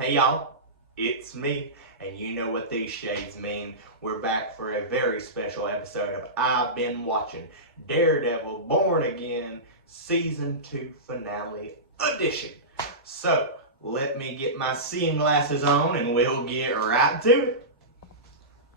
Hey y'all, it's me, and you know what these shades mean. We're back for a very special episode of I've Been Watching Daredevil Born Again Season 2 Finale Edition. So, let me get my seeing glasses on and we'll get right to it.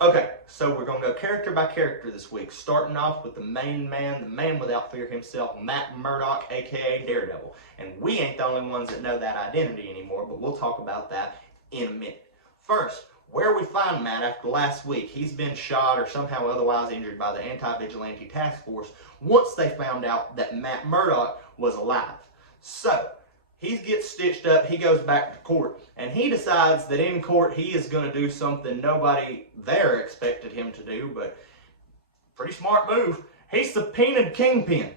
Okay, so we're going to go character by character this week, starting off with the main man, the man without fear himself, Matt Murdock, aka Daredevil. And we ain't the only ones that know that identity anymore, but we'll talk about that in a minute. First, where we find Matt after last week. He's been shot or somehow otherwise injured by the Anti-Vigilante Task Force once they found out that Matt Murdock was alive. So, he gets stitched up, he goes back to court, and he decides that in court he is going to do something nobody there expected him to do, but pretty smart move. He subpoenaed Kingpin.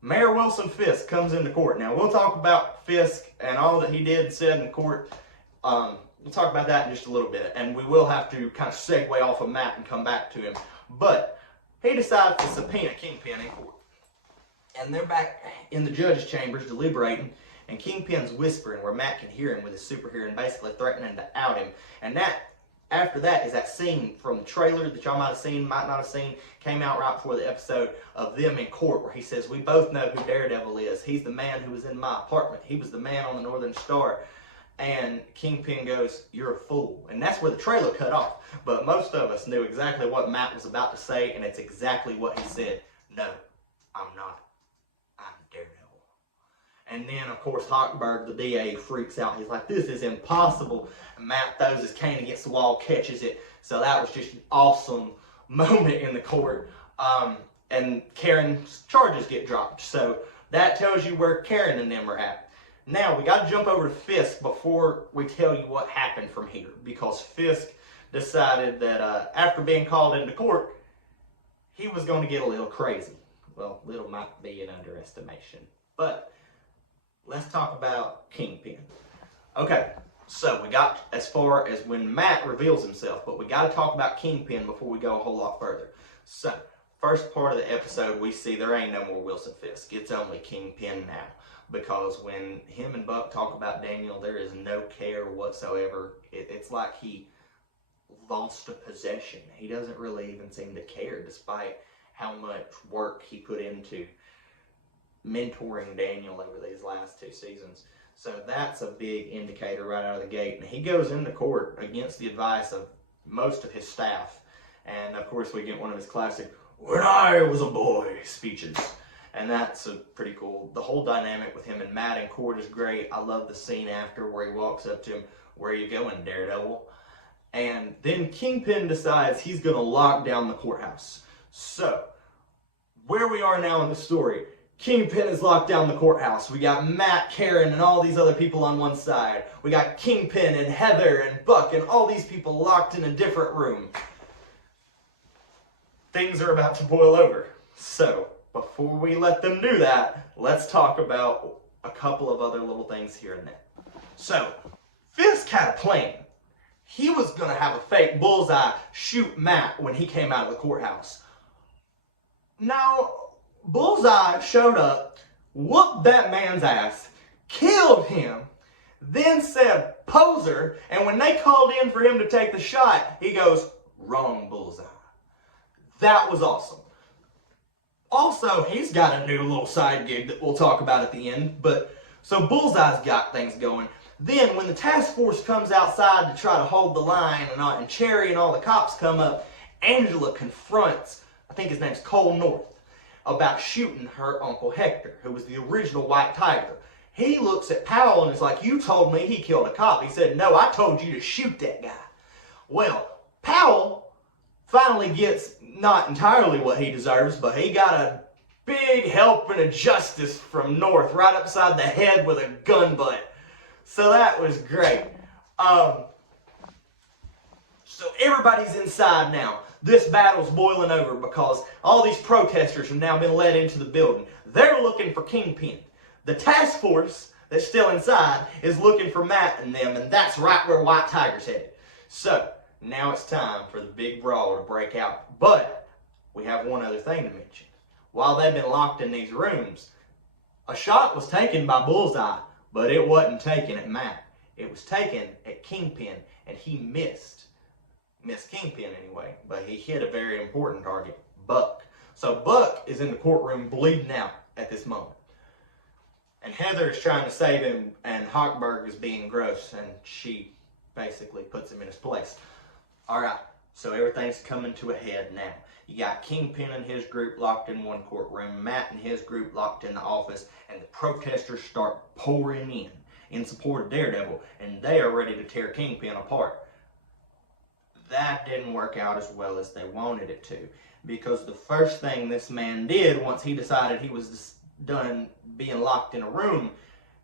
Mayor Wilson Fisk comes into court. Now, we'll talk about Fisk and all that he did and said in court. We'll talk about that in just a little bit, and we will have to kind of segue off of Matt and come back to him. But he decides to subpoena Kingpin in court. And they're back in the judge's chambers deliberating, and Kingpin's whispering where Matt can hear him with his super hearing, basically threatening to out him. And after that is that scene from the trailer that y'all might have seen, might not have seen, came out right before the episode of them in court where he says, "We both know who Daredevil is. He's the man who was in my apartment. He was the man on the Northern Star." And Kingpin goes, "You're a fool." And that's where the trailer cut off. But most of us knew exactly what Matt was about to say, and it's exactly what he said. "No, I'm not. I'm Daredevil." And then, of course, Hochberg, the DA, freaks out. He's like, "This is impossible." And Matt throws his cane against the wall, catches it. So that was just an awesome moment in the court. And Karen's charges get dropped. So that tells you where Karen and them are at. Now, we got to jump over to Fisk before we tell you what happened from here. Because Fisk decided that after being called into court, he was going to get a little crazy. Well, little might be an underestimation. But let's talk about Kingpin. Okay, so we got as far as when Matt reveals himself, but we got to talk about Kingpin before we go a whole lot further. So, first part of the episode, we see there ain't no more Wilson Fisk. It's only Kingpin now. Because when him and Buck talk about Daniel, there is no care whatsoever. It's like he lost a possession. He doesn't really even seem to care, despite how much work he put into mentoring Daniel over these last 2 seasons. So that's a big indicator right out of the gate. And he goes into court against the advice of most of his staff. And of course we get one of his classic "when I was a boy" speeches. And that's pretty cool. The whole dynamic with him and Matt in court is great. I love the scene after where he walks up to him, "Where are you going, Daredevil?" And then Kingpin decides he's going to lock down the courthouse. So, where we are now in the story, Kingpin has locked down the courthouse. We got Matt, Karen, and all these other people on one side. We got Kingpin and Heather and Buck and all these people locked in a different room. Things are about to boil over. So, before we let them do that, let's talk about a couple of other little things here and there. So, Fisk had a plan. He was going to have a fake bullseye shoot Matt when he came out of the courthouse. Now, Bullseye showed up, whooped that man's ass, killed him, then said "poser," and when they called in for him to take the shot, he goes, "Wrong Bullseye." That was awesome. Also, he's got a new little side gig that we'll talk about at the end, but so Bullseye's got things going. Then when the task force comes outside to try to hold the line and Cherry and all the cops come up, Angela confronts, I think his name's Cole North, about shooting her Uncle Hector, who was the original White Tiger. He looks at Powell and is like, "You told me he killed a cop." He said, "No, I told you to shoot that guy." Well, Powell finally gets not entirely what he deserves, but he got a big helping of justice from North right upside the head with a gun butt. So that was great. So everybody's inside now. This battle's boiling over because all these protesters have now been led into the building. They're looking for Kingpin. The task force that's still inside is looking for Matt and them, and that's right where White Tiger's headed. So, now it's time for the big brawl to break out. But we have one other thing to mention. While they've been locked in these rooms, a shot was taken by Bullseye, but it wasn't taken at Matt. It was taken at Kingpin, and he missed Kingpin anyway, but he hit a very important target, Buck. So Buck is in the courtroom bleeding out at this moment. And Heather is trying to save him, and Hochberg is being gross, and she basically puts him in his place. Alright, so everything's coming to a head now. You got Kingpin and his group locked in one courtroom, Matt and his group locked in the office, and the protesters start pouring in support of Daredevil, and they are ready to tear Kingpin apart. That didn't work out as well as they wanted it to, because the first thing this man did once he decided he was done being locked in a room,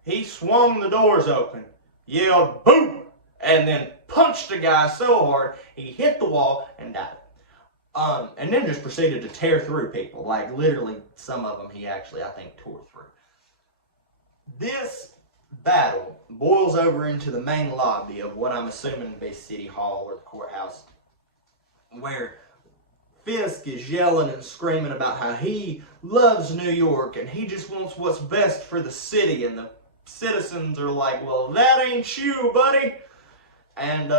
he swung the doors open, yelled boom, and then punched a guy so hard he hit the wall and died. And then just proceeded to tear through people. Like literally some of them he actually, I think, tore through. This battle boils over into the main lobby of what I'm assuming to be City Hall or the courthouse, where Fisk is yelling and screaming about how he loves New York and he just wants what's best for the city, and the citizens are like, well, that ain't you, buddy. And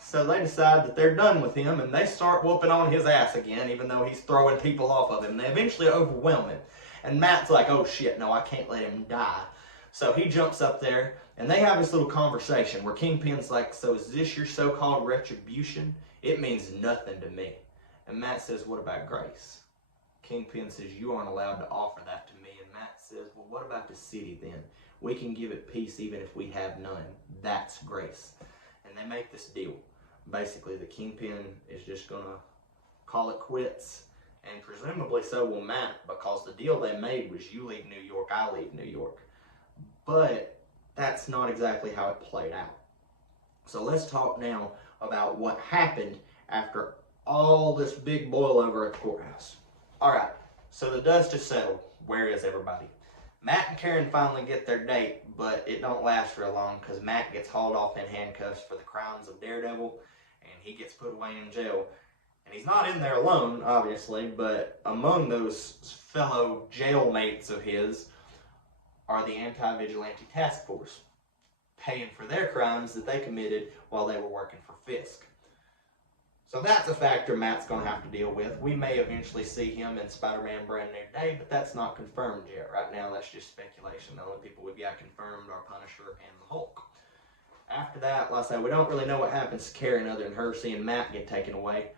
so they decide that they're done with him, and they start whooping on his ass again, even though he's throwing people off of him. They eventually overwhelm him, and Matt's like, oh shit, no, I can't let him die. So he jumps up there, and they have this little conversation where Kingpin's like, so is this your so-called retribution? It means nothing to me. And Matt says, what about grace? Kingpin says, you aren't allowed to offer that to me. And Matt says, well, what about the city then? We can give it peace even if we have none. That's grace. And they make this deal. Basically, the Kingpin is just going to call it quits. And presumably so will Matt, because the deal they made was you leave New York, I leave New York. But that's not exactly how it played out. So let's talk now about what happened after all this big boil over at the courthouse. Alright, so the dust is settled. Where is everybody? Matt and Karen finally get their date, but it don't last for long because Matt gets hauled off in handcuffs for the crimes of Daredevil, and he gets put away in jail. And he's not in there alone, obviously, but among those fellow jailmates of his are the Anti-Vigilante Task Force, paying for their crimes that they committed while they were working for Fisk. So that's a factor Matt's going to have to deal with. We may eventually see him in Spider-Man Brand New Day, but that's not confirmed yet. Right now, that's just speculation. The only people we've got confirmed are Punisher and the Hulk. After that, like I said, we don't really know what happens to Karen other than her seeing Matt get taken away.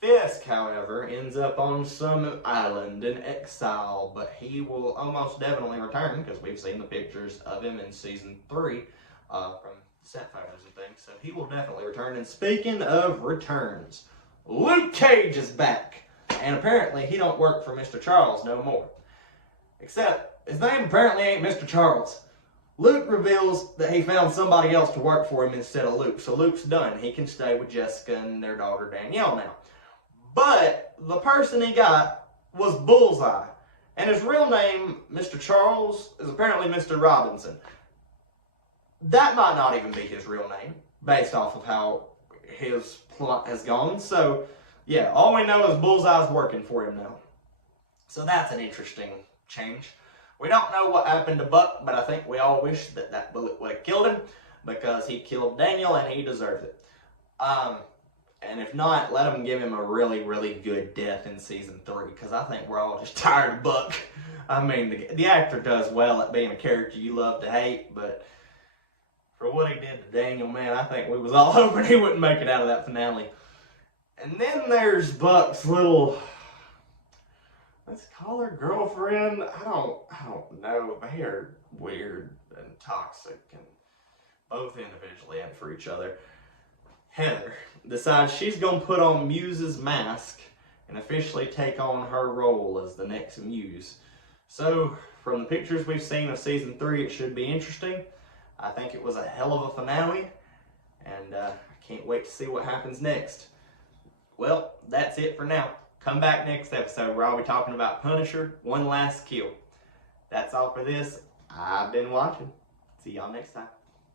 Fisk, however, ends up on some island in exile, but he will almost definitely return because we've seen the pictures of him in Season 3 from set photos and things, so he will definitely return. And speaking of returns, Luke Cage is back, and apparently he don't work for Mr. Charles no more. Except, his name apparently ain't Mr. Charles. Luke reveals that he found somebody else to work for him instead of Luke, so Luke's done. He can stay with Jessica and their daughter Danielle now. But the person he got was Bullseye, and his real name, Mr. Charles, is apparently Mr. Robinson. That might not even be his real name, based off of how his plot has gone. So, yeah, all we know is Bullseye's working for him now. So that's an interesting change. We don't know what happened to Buck, but I think we all wish that that bullet would have killed him, because he killed Daniel and he deserves it. And if not, let them give him a really, really good death in Season 3, because I think we're all just tired of Buck. I mean, the actor does well at being a character you love to hate, but for what he did to Daniel, man, I think we was all hoping he wouldn't make it out of that finale. And then there's Buck's little, let's call her girlfriend. I don't know. They are weird and toxic, and both individually and for each other. Heather decides she's going to put on Muse's mask and officially take on her role as the next Muse. So, from the pictures we've seen of Season 3, it should be interesting. I think it was a hell of a finale, and I can't wait to see what happens next. Well, that's it for now. Come back next episode where I'll be talking about Punisher, One Last Kill. That's all for this. I've been watching. See y'all next time.